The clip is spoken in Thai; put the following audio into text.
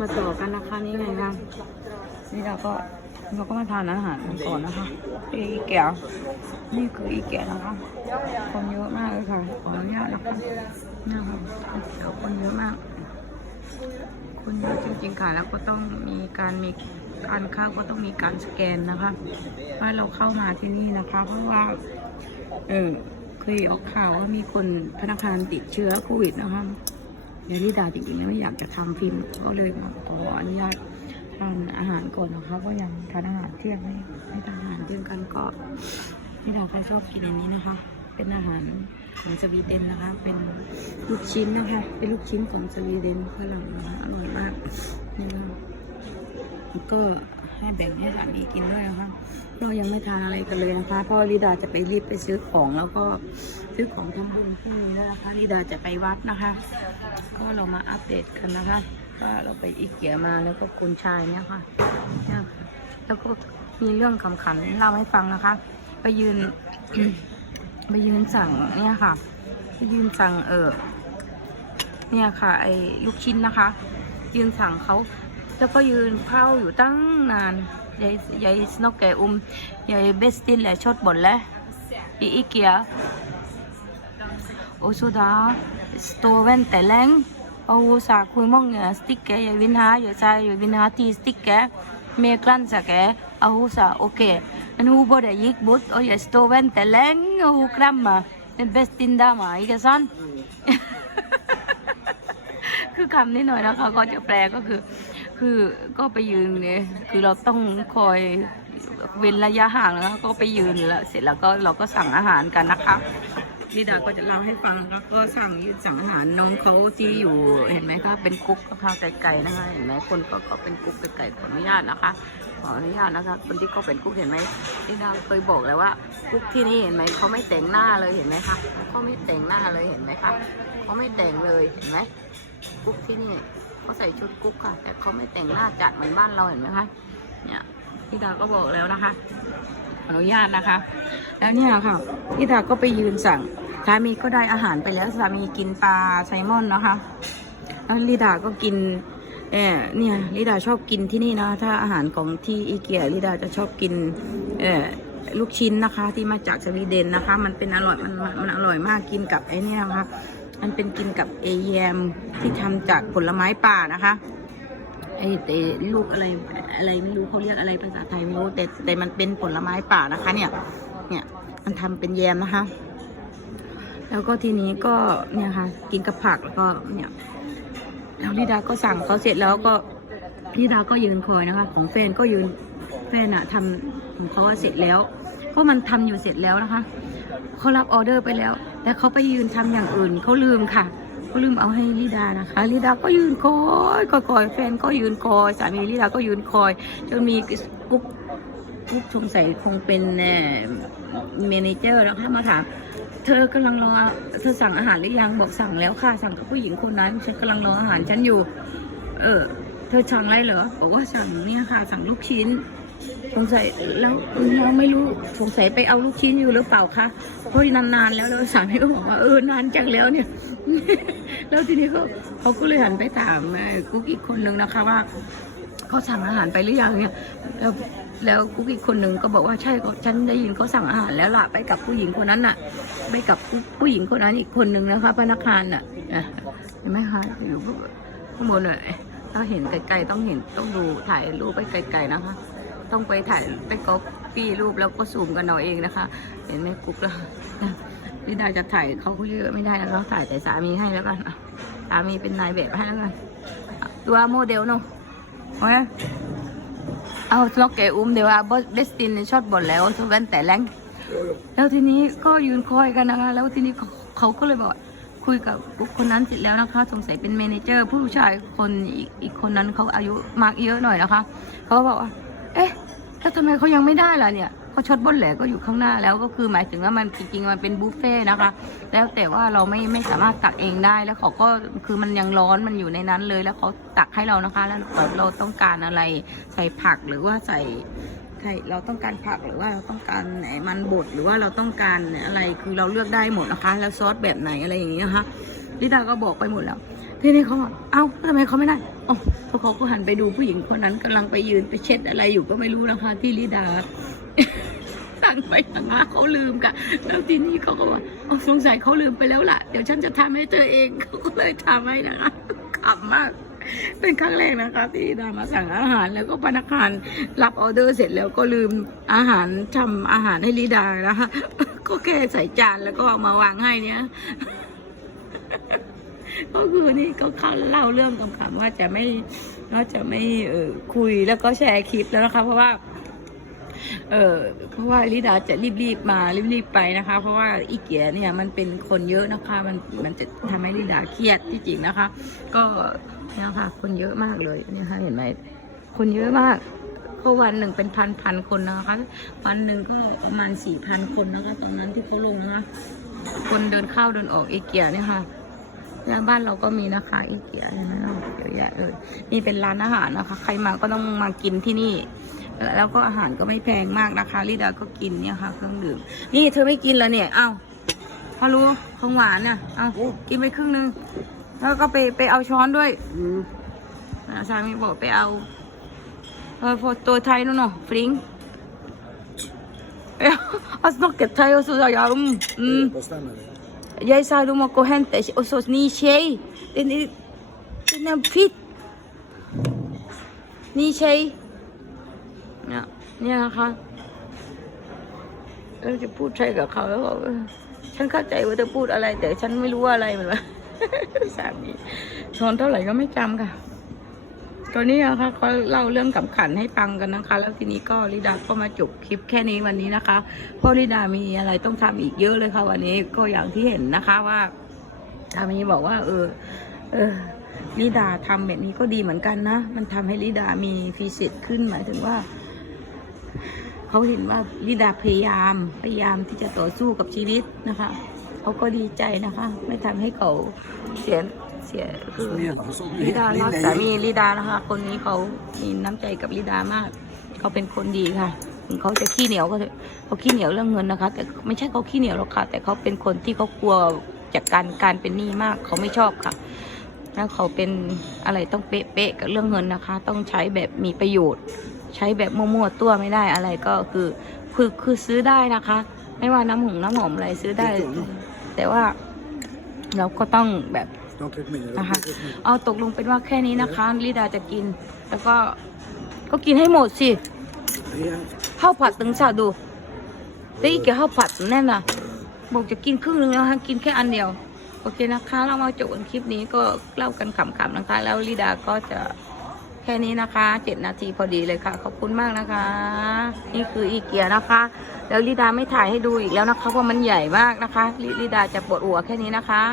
มาต่อกันนะคะนี่ไงคะนี่เราก็เราก็มาทานอาหารกันก่อนนะคะอีแก้วนี่คืออีแก้วนะคะคนเยอะมากเลยค่ะขออนุญาตนะคะนี่ค่ะคนเยอะมาก คนเยอะจริงๆค่ะแล้วก็ต้องมีการมีการเข้าก็ต้องมีการสแกนนะคะว่าเราเข้ามาที่นี่นะคะ เพราะว่าเออเคยออกข่าวว่ามีคนพนักงานติดเชื้อโควิดนะคะ ยาลิดาจริงๆแล้วไม่อยากจะทำฟิล์มก็เลยขออนุญาตทานอาหารก่อนนะคะเพราะยังทานอาหารเที่ยงไม่ไม่ทานอาหารเที่ยงกันก็ลิดาใครชอบกินอันนี้นะคะ เป็นอาหารของสวีเดนนะคะ เป็นลูกชิ้นนะคะ เป็นลูกชิ้นของสวีเดนฝรั่งนะคะอร่อยมากนี่ค่ะแล้วก็ ให้แบ่งให้สามีกินด้วยนะคะเรายังไม่ทานอะไรกันเลยนะคะพราะลิดาจะไปรีบไปซื้อของแล้วก็ซื้อของทำบุญพรุ่งนี้แล้วนะคะลิดาจะไปวัดนะคะ ก็เรามาอัปเดตกันนะคะว่าเราไปอีกเกียมาแล้วก็คุณชายเนี่ยค่ะเนี่ยค่ะแล้วก็มีเรื่องขำๆเล่าให้ฟังนะคะ ไปยืนไปยืนสั่งเนี่ยค่ะไปยืนสั่งเออเนี่ยค่ะ ไอ้ลูกชิ้นนะคะ ยืนสั่งเขา แล้วก็ยืนเฝ้าอยู่ตั้งนานยายยายสโนกแกอุ้มยายเบสตินแหละชดบนแล้วอีอีเกียโอสุดาสโตเวนแต่แรงเอาสาคุยมองเนี่ยสติกแกยายวินหายู่ใจอยู่วินหาทีสติกแกเมกลันสักแกเอาสาโอเคอันหูบ่ได้ยิกบุตรโอ้ยสโตเวนแต่แรงเอาครัมมาเป็นเบสตินดามาอีกสันคือคำนิดหน่อยนะคะก็จะแปลก็คือ คือก็ไปยืนเนี่ยคือเราต้องคอยเว้นระยะห่างนะคะก็ไปยืนแล้วเสร็จแล้วก็เราก็สั่งอาหารกันนะคะลิดาก็จะเล่าให้ฟังแล้วก็สั่งยืนสั่งอาหารน้องเขาที่อยู่เห็นไหมคะเป็นกุ๊กเข้าไก่ๆนะคะเห็นไหมคนก็ก็เป็นกุ๊กไก่ๆขออนุญาตนะคะขออนุญาตนะคะคนที่เขาเป็นกุ๊กเห็นไหมลิดาเคยบอกแล้วว่ากุ๊กที่นี่เห็นไหมเขาไม่แต่งหน้าเลยเห็นไหมคะเขาไม่แต่งหน้าเลยเห็นไหมคะเขาไม่แต่งเลยเห็นไหมกุ๊กที่นี่ เขาใส่ชุดกุ๊กค่ะ แต่เขาไม่แต่งหน้าจัดเหมือนบ้านเราเห็นไหมคะเนี่ยพี่ดาก็บอกแล้วนะคะอนุญาตนะคะ แล้วเนี่ยค่ะพี่ดาก็ไปยืนสั่งสามีก็ได้อาหารไปแล้วสามีกินปลาไซมอนนะคะแล้วลิดาก็กินเออเนี่ยลิดาชอบกินที่นี่นะ ถ้าอาหารของที่อีเกียลิดาจะชอบกินเออลูกชิ้นนะคะ ที่มาจากสวีเดนนะคะ มันเป็นอร่อยมันมันมันอร่อยมากกินกับไอ้นี่นะคะ มันเป็นกินกับเอแยมที่ทำจากผลไม้ป่านะคะไอเตลูกอะไรอะไรไม่รู้เขาเรียกอะไรภาษาไทยไม่รู้แต่แต่มันเป็นผลไม้ป่านะคะ เนี่ย เนี่ยมันทำเป็นแยมนะคะ แล้วก็ทีนี้ก็เนี่ยค่ะ กินกับผักแล้วก็เนี่ยแล้วลิดาก็สั่งเขาเสร็จแล้วก็ลิดาก็ยืนคอยนะคะ ของแฟนก็ยืนแฟนอะทำของเขาเสร็จแล้ว เพราะมันทำอยู่เสร็จแล้วนะคะเขารับออเดอร์ไปแล้ว แต่เขาไปยืนทำอย่างอื่นเขาลืมค่ะเขาลืมเอาให้ลิดานะคะลิดาก็ยืนคอยคอยคอยแฟนก็ยืนคอยสามีลิดาก็ยืนคอยจนมีกุ๊กกุ๊กสงสัยคงเป็นเมเนเจอร์แล้วค่ะมาถามเธอกำลังรอเธอสั่งอาหารหรือยังบอกสั่งแล้วค่ะสั่งกับผู้หญิงคนนั้นฉันกำลังรออาหารฉันอยู่ เออ เธอสั่งอะไรเหรอบอกว่าสั่งเนี่ยค่ะ สั่งลูกชิ้น สงสัยแล้วเราไม่รู้สงสัยไปเอาลูกชิ้นอยู่หรือเปล่าคะเพราะนานๆแล้วแล้วสามีก็บอกว่าเออนานจังแล้วเนี่ย แล้วทีนี้เขาเขาก็เลยหันไปถามกุ๊กอีกคนนึงนะคะว่าเขาสั่งอาหารไปหรือยังเนี่ยแล้วแล้วกุ๊กอีกคนนึงก็บอกว่าใช่ฉันได้ยินเขาสั่งอาหารแล้วล่ะไปกับผู้หญิงคนนั้นน่ะ ไปกับผู้หญิงคนนั้นอีกคนนึงนะคะพนักงานน่ะอะเห็นไหมคะอยู่ข้างบนน่ะถ้าเห็นไกลๆต้องเห็นต้องดูถ่ายรูปไปไกลๆนะคะ ต้องไปถ่ายไปก๊อปปี้รูปแล้วก็ซูมกันเอาเองนะคะ เห็นไหมกุ๊กแล้วนี่ได้จะถ่ายเขาเยอะไม่ได้นะคะถ่ายแต่สามีให้แล้วกันสามีเป็นนายแบบให้แล้วกันตัวโมเดลเนาะโอ้ยเอาล็อกเกอุ้มเดี๋ยวว่าเบสตินช็อตบอลแล้วทุกวันแต่แรงแล้วทีนี้ก็ยืนคอยกันนะคะ แล้วทีนี้เขาก็เลยบอกคุยกับกุ๊กคนนั้นเสร็จแล้วนะคะ สงสัยเป็นเมนเจอร์ ผู้ชายคนอีกคนนั้นเขาอายุมากเยอะหน่อยนะคะ เขาก็บอกว่า แล้วทำไมเขายังไม่ได้ล่ะเนี่ยเขาชดบนแหลก็อยู่ข้างหน้าแล้วก็คือหมายถึงว่ามันจริงๆมันเป็นบุฟเฟ่ต์นะคะ แล้วแต่ว่าเราไม่ไม่สามารถตักเองได้แล้วเขาก็คือมันยังร้อนมันอยู่ในนั้นเลยแล้วเขาตักให้เรานะคะ แล้วเราต้องการอะไรใส่ผักหรือว่าใส่ใส่เราต้องการผักหรือว่าเราต้องการไหนมันบดหรือว่าเราต้องการอะไรคือเราเลือกได้หมดนะคะ แล้วซอสแบบไหนอะไรอย่างเงี้ยนะคะลิดาก็บอกไปหมดแล้ว ทีนี้เขาบอกเอ้าแล้วทำไมเขาไม่ได้อ๋อเพราะเขาก็หันไปดูผู้หญิงคนนั้นกำลังไปยืนไปเช็ดอะไรอยู่ก็ไม่รู้นะคะที่ลิดาสั่งไปสั่งมาเขาลืมกันแล้วทีนี้เขาก็ว่าอ๋อสงสัยเขาลืมไปแล้วล่ะ เดี๋ยวฉันจะทำให้เธอเองเขาก็เลยทำให้นะคะขำมาก เป็นครั้งแรกนะคะที่ดามาสั่งอาหารแล้วก็พนักงานรับออเดอร์เสร็จแล้วก็ลืมอาหารทำอาหารให้ลิดานะคะก็แค่ใส่จานแล้วก็เอามาวางให้เนี่ย ก็คือนี่ก็เขาเล่าเรื่องคำๆว่าจะไม่ว่าจะไม่เออคุยแล้วก็แชร์คลิปแล้วนะคะ เพราะว่า เออเพราะว่าลิดาจะรีบๆมารีบๆไปนะคะ เพราะว่าอีเกียเนี่ยมันเป็นคนเยอะนะคะ มันมันจะทำให้ลิดาเครียดที่จริงนะคะ ก็เนี่ยค่ะ คนเยอะมากเลยเนี่ยค่ะเห็นไหมคนเยอะมากก็วันหนึ่งเป็นพันพันๆคนนะคะวันหนึ่งก็ประมาณสี่พันคนนะคะ ตอนนั้นที่เขาลงนะคะคนเดินเข้าเดินออกอีเกียเนี่ยค่ะ แล้วบ้านเราก็มีนะคะอีเกียนะเยอะแยะเลยนี่เป็นร้านอาหารนะคะ ใครมาก็ต้องมากินที่นี่ แล้วก็อาหารก็ไม่แพงมากนะคะลิดาก็กินเนี่ยค่ะเครื่องดื่มนี่เธอไม่กินแล้วเนี่ยเอ้าพอรู้ของหวานน่ะเอ้ากินไปครึ่งนึงแล้วก็ไปไปเอาช้อนด้วยอ่าสามีบอกไปเอาเออพอตัวไทยนู่นเนาะฟริงเอ้า als nog het Thai of zo ja um mm Bastante. Jij zou doen maar corrente, of zo niet shei. Dit is dit is fit. นี่ใช่เนี่ยเนี่ยนะคะเราจะพูดใช่กับเขาแล้วบอกว่าฉันเข้าใจว่าจะพูดอะไร แต่ฉันไม่รู้ว่าอะไรเหมือนว่าสามีสอนเท่าไหร่ก็ไม่จำค่ะ ตอนนี้นะคะเขาเล่าเรื่องขำขันให้ฟังกันนะคะ แล้วทีนี้ก็ลิดาก็มาจบคลิปแค่นี้วันนี้นะคะเพราะลิดามีอะไรต้องทำอีกเยอะเลยค่ะวันนี้ก็อย่างที่เห็นนะคะว่าสามีบอกว่า เออ เออลิดาทำแบบนี้ก็ดีเหมือนกันนะ มันทำให้ลิดามีฟีสิตขึ้นหมายถึงว่าเขาเห็นว่าลิดาพยายามพยายามที่จะต่อสู้กับชีวิตนะคะเขาก็ดีใจนะคะ ไม่ทำให้เขาเสีย เสียคือลิดารักสามีลิดานะคะ คนนี้เขามีน้ำใจกับลิดามาก เขาเป็นคนดีค่ะถึงเขาจะขี้เหนียวก็เถอะเขาขี้เหนียวเรื่องเงินนะคะ แต่ไม่ใช่เขาขี้เหนียวหรอกค่ะ แต่เขาเป็นคนที่เขากลัวจากการการเป็นหนี้มาก เขาไม่ชอบค่ะแล้วเขาเป็นอะไรต้องเป๊ะๆกับเรื่องเงินนะคะ ต้องใช้แบบมีประโยชน์ ใช้แบบมั่วๆตัวไม่ได้อะไรก็คือคือคือซื้อได้นะคะ ไม่ว่าน้ำหงน้ำหอมอะไรซื้อได้ แต่ว่าเราก็ต้องแบบ Don't trick me. Don't Aha. trick me. เอาตกลงเป็นว่าแค่นี้นะคะลิดาจะกิน แล้วก็ก็กินให้หมดสิ Yeah. ข้าวผัดตึงสาวดูได้อีกแก่ข้าวผัดแน่นน่ะบอกจะกินครึ่งนึงแล้วฮะกินแค่อันเดียว โอเคนะคะ เรามาจบกันคลิปนี้ก็เล่ากันขำๆนะคะ แล้วลิดาก็จะแค่นี้นะคะเจ็ดนาทีพอดีเลยค่ะ ขอบคุณมากนะคะ นี่คืออีเกียนะคะ แล้วลิดาไม่ถ่ายให้ดูอีกแล้วนะคะ เพราะมันใหญ่มากนะคะลิลิดาจะปวดหัวแค่นี้นะคะ